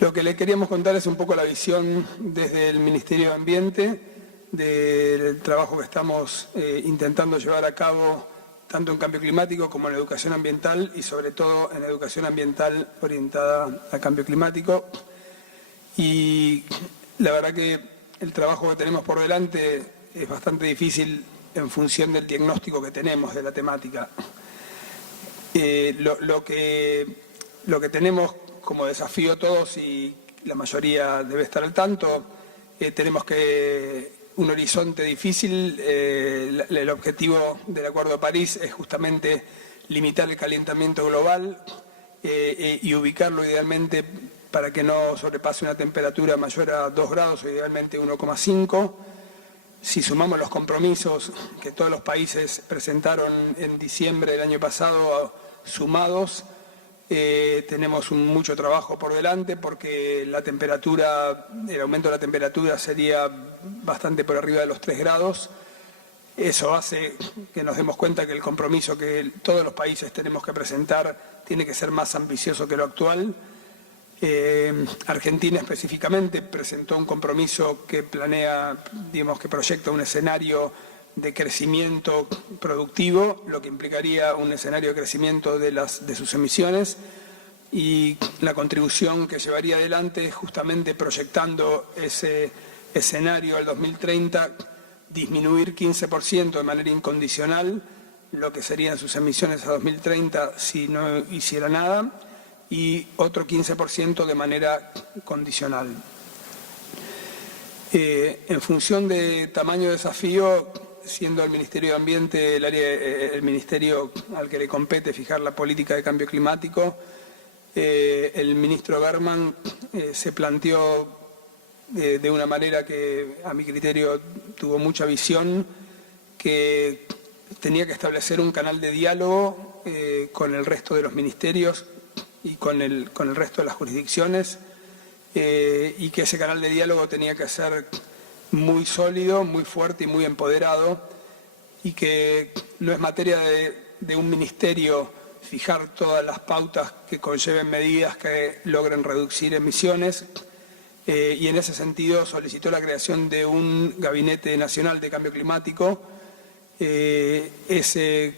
Lo que le queríamos contar es un poco la visión desde el Ministerio de Ambiente, del trabajo que estamos intentando llevar a cabo tanto en cambio climático como en educación ambiental y sobre todo en educación ambiental orientada a cambio climático. Y la verdad que el trabajo que tenemos por delante es bastante difícil en función del diagnóstico que tenemos de la temática. Lo que tenemos como desafío todos, y la mayoría debe estar al tanto, tenemos que un horizonte difícil. El objetivo del Acuerdo de París es justamente limitar el calentamiento global y ubicarlo idealmente para que no sobrepase una temperatura mayor a 2 grados o idealmente 1,5. Si sumamos los compromisos que todos los países presentaron en diciembre del año pasado sumados, tenemos mucho trabajo por delante porque el aumento de la temperatura sería bastante por arriba de los 3 grados. Eso hace que nos demos cuenta que el compromiso que todos los países tenemos que presentar tiene que ser más ambicioso que lo actual. Argentina específicamente presentó un compromiso que planea, digamos, que proyecta un escenario de crecimiento productivo, lo que implicaría un escenario de crecimiento de sus emisiones, y la contribución que llevaría adelante es justamente proyectando ese escenario al 2030, disminuir 15% de manera incondicional lo que serían sus emisiones a 2030 si no hiciera nada, y otro 15% de manera condicional. En función de tamaño de desafío, siendo el Ministerio de Ambiente el ministerio al que le compete fijar la política de cambio climático, el ministro Berman se planteó de una manera que a mi criterio tuvo mucha visión, que tenía que establecer un canal de diálogo con el resto de los ministerios y con el resto de las jurisdicciones, y que ese canal de diálogo tenía que ser muy sólido, muy fuerte y muy empoderado, y que no es materia de un ministerio fijar todas las pautas que conlleven medidas que logren reducir emisiones, y en ese sentido solicitó la creación de un Gabinete Nacional de Cambio Climático. Ese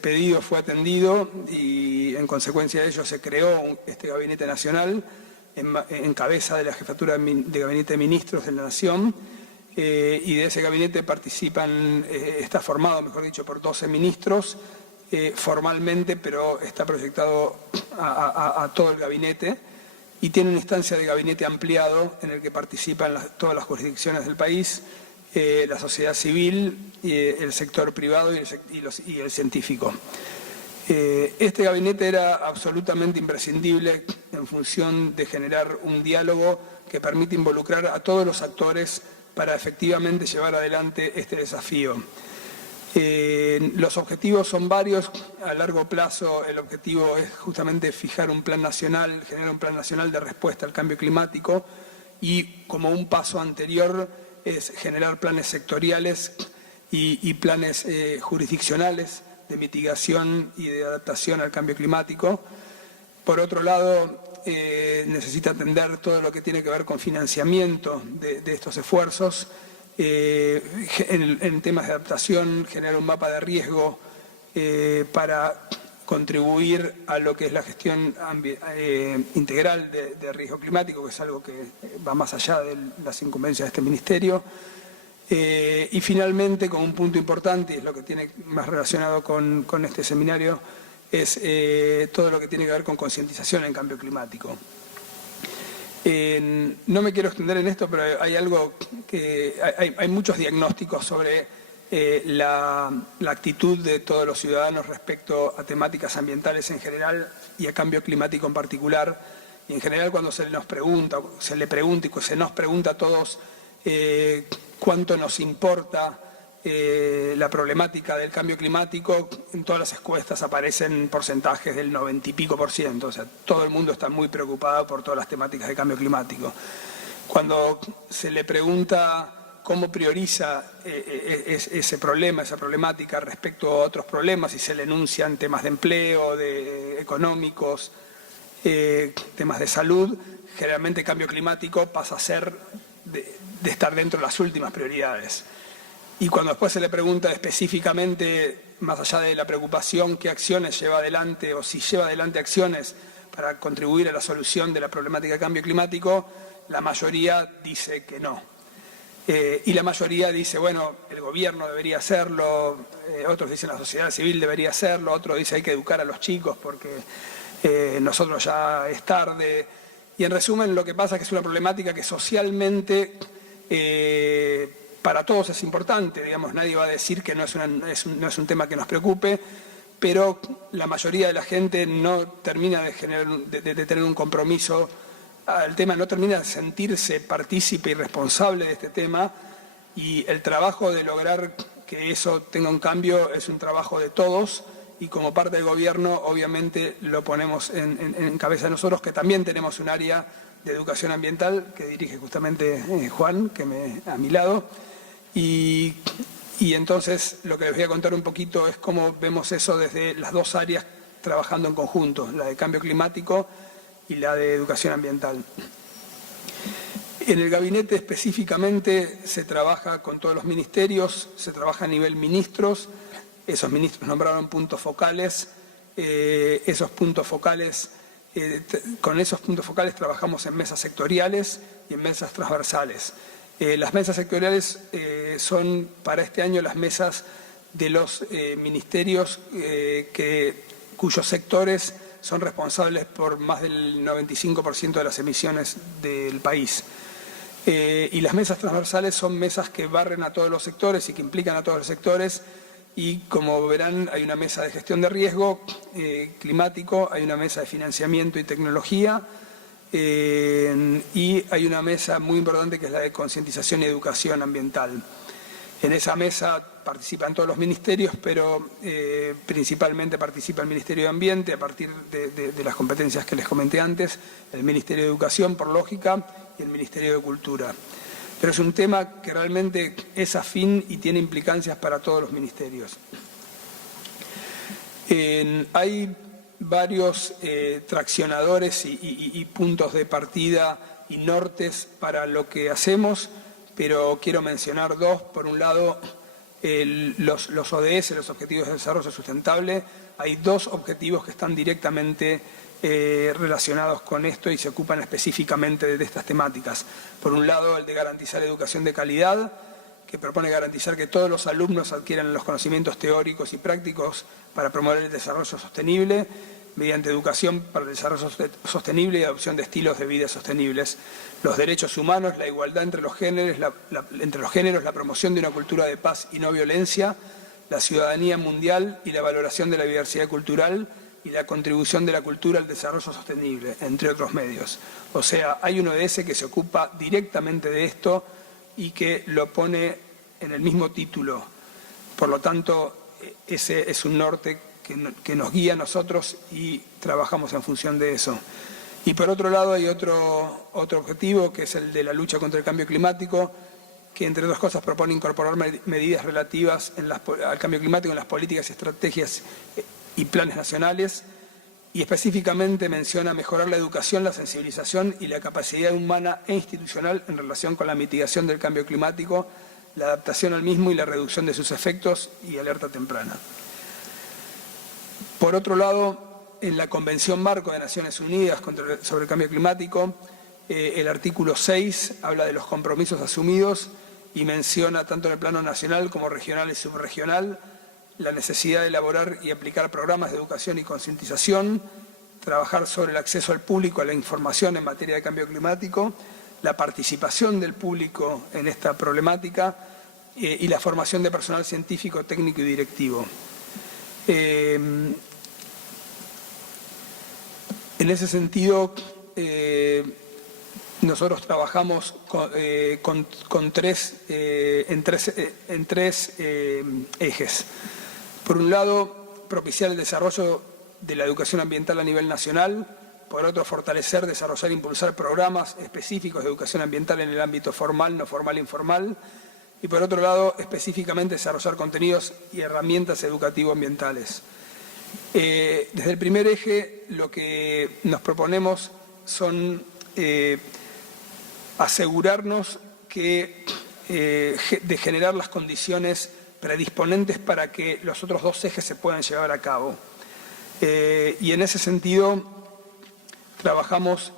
pedido fue atendido y en consecuencia de ello se creó este Gabinete Nacional en cabeza de la Jefatura de Gabinete de Ministros de la Nación, y de ese gabinete está formado, mejor dicho, por 12 ministros formalmente, pero está proyectado a todo el gabinete, y tiene una instancia de gabinete ampliado en el que participan todas las jurisdicciones del país, la sociedad civil, el sector privado y el científico. Este gabinete era absolutamente imprescindible en función de generar un diálogo que permite involucrar a todos los actores para efectivamente llevar adelante este desafío. Los objetivos son varios. A largo plazo el objetivo es justamente fijar un plan nacional, generar un plan nacional de respuesta al cambio climático, y como un paso anterior es generar planes sectoriales y planes jurisdiccionales de mitigación y de adaptación al cambio climático. Por otro lado, necesita atender todo lo que tiene que ver con financiamiento de estos esfuerzos. En temas de adaptación, generar un mapa de riesgo para contribuir a lo que es la gestión integral de riesgo climático, que es algo que va más allá de las incumbencias de este ministerio. Y finalmente, como un punto importante, y es lo que tiene más relacionado con este seminario, es todo lo que tiene que ver con concientización en cambio climático. No me quiero extender en esto, pero hay algo que hay muchos diagnósticos sobre la actitud de todos los ciudadanos respecto a temáticas ambientales en general y a cambio climático en particular. Y en general, cuando se nos pregunta a todos cuánto nos importa la problemática del cambio climático, en todas las encuestas aparecen porcentajes del 90 y pico %. O sea, todo el mundo está muy preocupado por todas las temáticas de cambio climático. Cuando se le pregunta cómo prioriza esa problemática respecto a otros problemas, y se le enuncian temas de empleo, económicos, temas de salud, generalmente cambio climático pasa a ser de estar dentro de las últimas prioridades. Y cuando después se le pregunta específicamente, más allá de la preocupación, qué acciones lleva adelante o si lleva adelante acciones para contribuir a la solución de la problemática de cambio climático, la mayoría dice que no. Y la mayoría dice, bueno, el gobierno debería hacerlo, otros dicen la sociedad civil debería hacerlo, otros dicen hay que educar a los chicos porque nosotros ya es tarde. Y en resumen lo que pasa es que es una problemática que socialmente para todos es importante, digamos, nadie va a decir que no es un tema que nos preocupe, pero la mayoría de la gente no termina de tener un compromiso al tema, no termina de sentirse partícipe y responsable de este tema, y el trabajo de lograr que eso tenga un cambio es un trabajo de todos, y como parte del gobierno obviamente lo ponemos en cabeza de nosotros, que también tenemos un área de educación ambiental que dirige justamente Juan, que a mi lado, y entonces lo que les voy a contar un poquito es cómo vemos eso desde las dos áreas trabajando en conjunto, la de cambio climático y la de educación ambiental. En el gabinete específicamente se trabaja con todos los ministerios, se trabaja a nivel ministros, esos ministros nombraron puntos focales, esos puntos focales, con esos puntos focales trabajamos en mesas sectoriales y en mesas transversales. Las mesas sectoriales son para este año las mesas de los ministerios cuyos sectores son responsables por más del 95% de las emisiones del país. Y las mesas transversales son mesas que barren a todos los sectores y que implican a todos los sectores, y como verán hay una mesa de gestión de riesgo climático, hay una mesa de financiamiento y tecnología, y hay una mesa muy importante que es la de concientización y educación ambiental. En esa mesa participan todos los ministerios, pero principalmente participa el Ministerio de Ambiente a partir de las competencias que les comenté antes, el Ministerio de Educación por lógica y el Ministerio de Cultura. Pero es un tema que realmente es afín y tiene implicancias para todos los ministerios. Hay varios traccionadores y puntos de partida y nortes para lo que hacemos, pero quiero mencionar dos. Por un lado, los ODS, los Objetivos de Desarrollo Sustentable. Hay dos objetivos que están directamente relacionados con esto y se ocupan específicamente de estas temáticas. Por un lado, el de garantizar educación de calidad, que propone garantizar que todos los alumnos adquieran los conocimientos teóricos y prácticos para promover el desarrollo sostenible, mediante educación para el desarrollo sostenible y adopción de estilos de vida sostenibles. Los derechos humanos, la igualdad entre los géneros, la promoción de una cultura de paz y no violencia, la ciudadanía mundial y la valoración de la diversidad cultural y la contribución de la cultura al desarrollo sostenible, entre otros medios. O sea, hay un ODS que se ocupa directamente de esto y que lo pone en el mismo título. Por lo tanto, ese es un norte que nos guía a nosotros y trabajamos en función de eso. Y por otro lado hay otro objetivo, que es el de la lucha contra el cambio climático, que entre otras cosas propone incorporar medidas relativas al cambio climático en las políticas, estrategias y planes nacionales, y específicamente menciona mejorar la educación, la sensibilización y la capacidad humana e institucional en relación con la mitigación del cambio climático, la adaptación al mismo y la reducción de sus efectos y alerta temprana. Por otro lado, en la Convención Marco de Naciones Unidas sobre el Cambio Climático, el artículo 6 habla de los compromisos asumidos y menciona tanto en el plano nacional como regional y subregional la necesidad de elaborar y aplicar programas de educación y concientización, trabajar sobre el acceso al público a la información en materia de cambio climático, la participación del público en esta problemática y la formación de personal científico, técnico y directivo. En ese sentido, nosotros trabajamos en tres ejes. Por un lado, propiciar el desarrollo de la educación ambiental a nivel nacional. Por otro, fortalecer, desarrollar e impulsar programas específicos de educación ambiental en el ámbito formal, no formal e informal. Y por otro lado, específicamente desarrollar contenidos y herramientas educativo-ambientales. Desde el primer eje lo que nos proponemos son asegurarnos de generar las condiciones predisponentes para que los otros dos ejes se puedan llevar a cabo. Y en ese sentido trabajamos,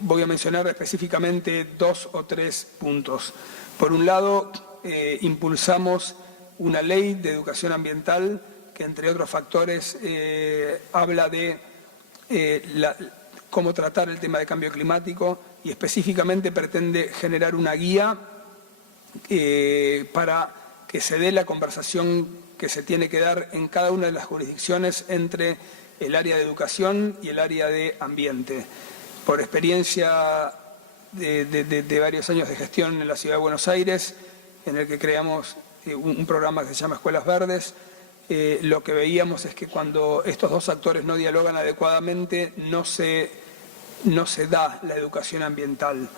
voy a mencionar específicamente 2 o 3 puntos. Por un lado, impulsamos una ley de educación ambiental que, entre otros factores, habla de cómo tratar el tema de cambio climático y específicamente pretende generar una guía para que se dé la conversación que se tiene que dar en cada una de las jurisdicciones entre el área de educación y el área de ambiente. Por experiencia de varios años de gestión en la Ciudad de Buenos Aires, en el que creamos un programa que se llama Escuelas Verdes, lo que veíamos es que cuando estos dos actores no dialogan adecuadamente, no se da la educación ambiental.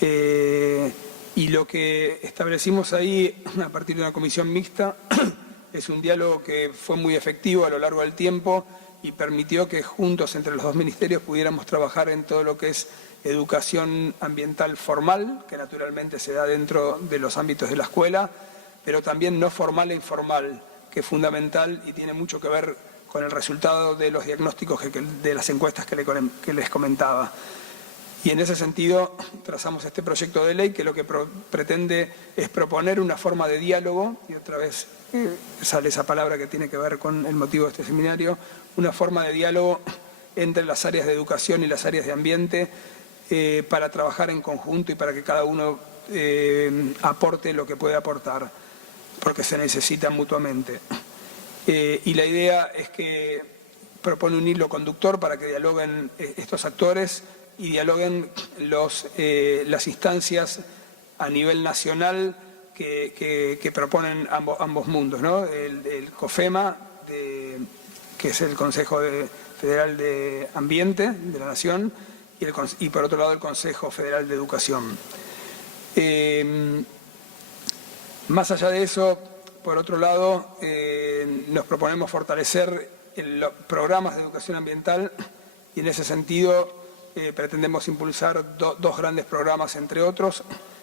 Y lo que establecimos ahí, a partir de una comisión mixta, es un diálogo que fue muy efectivo a lo largo del tiempo y permitió que juntos entre los dos ministerios pudiéramos trabajar en todo lo que es educación ambiental formal, que naturalmente se da dentro de los ámbitos de la escuela, pero también no formal e informal, que es fundamental y tiene mucho que ver con el resultado de los diagnósticos de las encuestas que les comentaba. Y en ese sentido trazamos este proyecto de ley que lo que pretende es proponer una forma de diálogo, y otra vez sale esa palabra que tiene que ver con el motivo de este seminario, una forma de diálogo entre las áreas de educación y las áreas de ambiente para trabajar en conjunto y para que cada uno aporte lo que puede aportar, porque se necesitan mutuamente. Y la idea es que propone un hilo conductor para que dialoguen estos actores y dialoguen las instancias a nivel nacional que proponen ambos mundos, ¿no? El COFEMA, que es el Consejo Federal de Ambiente de la Nación, y por otro lado el Consejo Federal de Educación. Más allá de eso, por otro lado, nos proponemos fortalecer los programas de educación ambiental y en ese sentido pretendemos impulsar dos grandes programas, entre otros,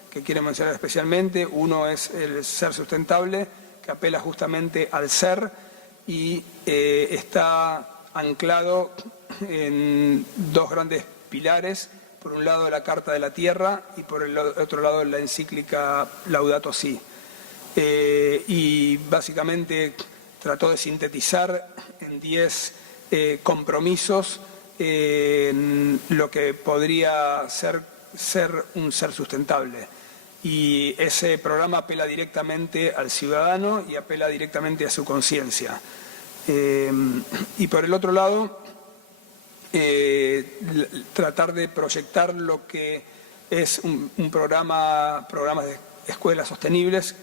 que quiero mencionar especialmente. Uno es el Ser Sustentable, que apela justamente al ser y está anclado en dos grandes pilares. Por un lado, la Carta de la Tierra y por el otro lado, la encíclica Laudato Si'. Y básicamente trató de sintetizar en 10 compromisos lo que podría ser un ser sustentable. Y ese programa apela directamente al ciudadano y apela directamente a su conciencia. Y por el otro lado, tratar de proyectar lo que es un programa de escuelas sostenibles,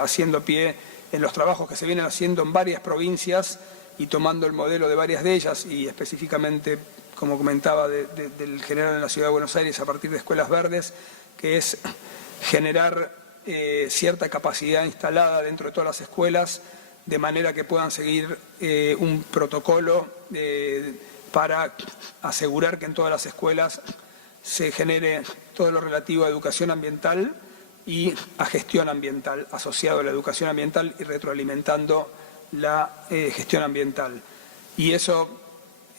haciendo pie en los trabajos que se vienen haciendo en varias provincias y tomando el modelo de varias de ellas y específicamente, como comentaba, del general en la Ciudad de Buenos Aires a partir de Escuelas Verdes, que es generar cierta capacidad instalada dentro de todas las escuelas de manera que puedan seguir un protocolo para asegurar que en todas las escuelas se genere todo lo relativo a educación ambiental y a gestión ambiental, asociado a la educación ambiental y retroalimentando la gestión ambiental. Y eso,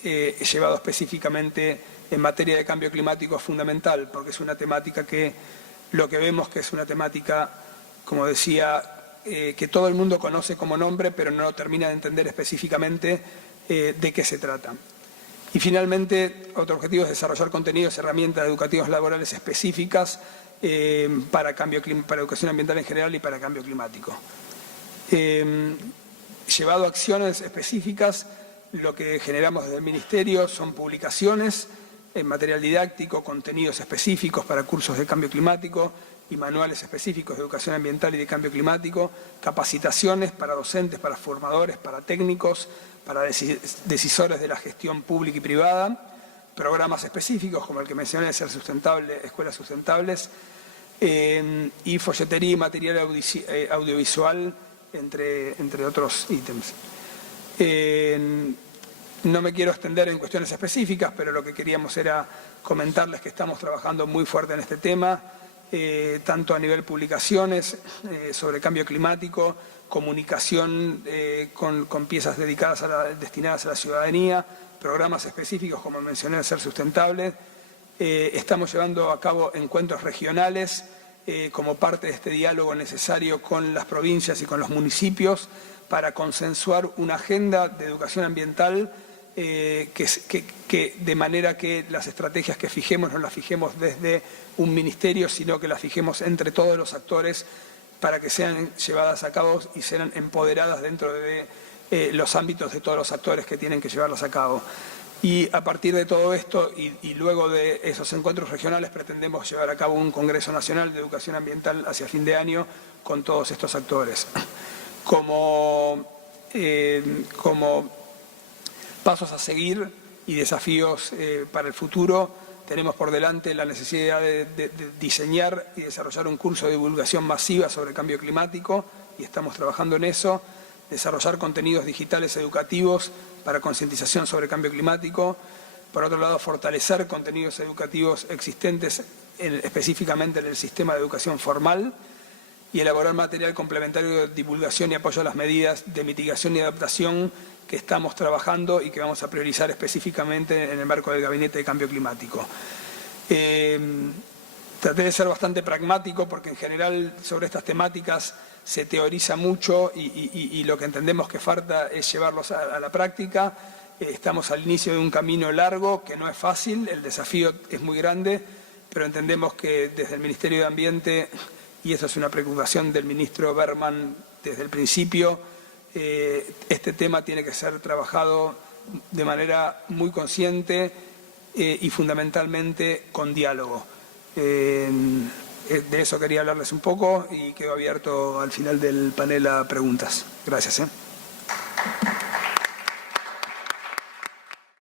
llevado específicamente en materia de cambio climático, es fundamental, porque es una temática que lo que vemos que es una temática, como decía, que todo el mundo conoce como nombre, pero no termina de entender específicamente de qué se trata. Y finalmente, otro objetivo es desarrollar contenidos y herramientas educativas laborales específicas para educación ambiental en general y para cambio climático. Llevado a acciones específicas, lo que generamos desde el Ministerio son publicaciones en material didáctico, contenidos específicos para cursos de cambio climático y manuales específicos de educación ambiental y de cambio climático, capacitaciones para docentes, para formadores, para técnicos, para decisores de la gestión pública y privada, programas específicos como el que mencioné de Ser Sustentable, Escuelas Sustentables, y folletería y material audiovisual, entre otros ítems. No me quiero extender en cuestiones específicas, pero lo que queríamos era comentarles que estamos trabajando muy fuerte en este tema, tanto a nivel publicaciones sobre cambio climático, comunicación con piezas dedicadas destinadas a la ciudadanía, programas específicos, como mencioné, de Ser Sustentable. Estamos llevando a cabo encuentros regionales como parte de este diálogo necesario con las provincias y con los municipios para consensuar una agenda de educación ambiental que de manera que las estrategias que fijemos no las fijemos desde un ministerio, sino que las fijemos entre todos los actores para que sean llevadas a cabo y sean empoderadas dentro de los ámbitos de todos los actores que tienen que llevarlas a cabo. Y a partir de todo esto y luego de esos encuentros regionales pretendemos llevar a cabo un Congreso Nacional de Educación Ambiental hacia fin de año con todos estos actores. Como pasos a seguir y desafíos para el futuro, tenemos por delante la necesidad de diseñar y desarrollar un curso de divulgación masiva sobre cambio climático, y estamos trabajando en eso, desarrollar contenidos digitales educativos para concientización sobre cambio climático, por otro lado fortalecer contenidos educativos existentes específicamente en el sistema de educación formal, y elaborar material complementario de divulgación y apoyo a las medidas de mitigación y adaptación que estamos trabajando y que vamos a priorizar específicamente en el marco del Gabinete de Cambio Climático. Traté de ser bastante pragmático porque en general sobre estas temáticas se teoriza mucho y lo que entendemos que falta es llevarlos a la práctica. Estamos al inicio de un camino largo que no es fácil, el desafío es muy grande, pero entendemos que desde el Ministerio de Ambiente, y eso es una preocupación del ministro Berman desde el principio, este tema tiene que ser trabajado de manera muy consciente y fundamentalmente con diálogo. De eso quería hablarles un poco y quedo abierto al final del panel a preguntas. Gracias.